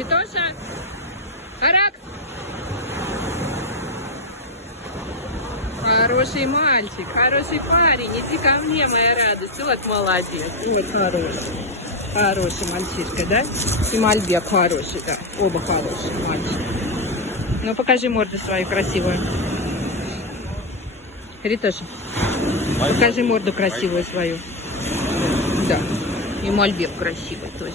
Ритоша, Харакс. Хороший мальчик, хороший парень. Иди ко мне, моя радость. Вот молодец. Вот хороший. Хороший мальчишка, да? И Мальбек хороший, да. Оба хорошие мальчики. Ну, покажи морду свою красивую. Ритоша, покажи морду красивую свою. Да. И Мальбек красивый тоже.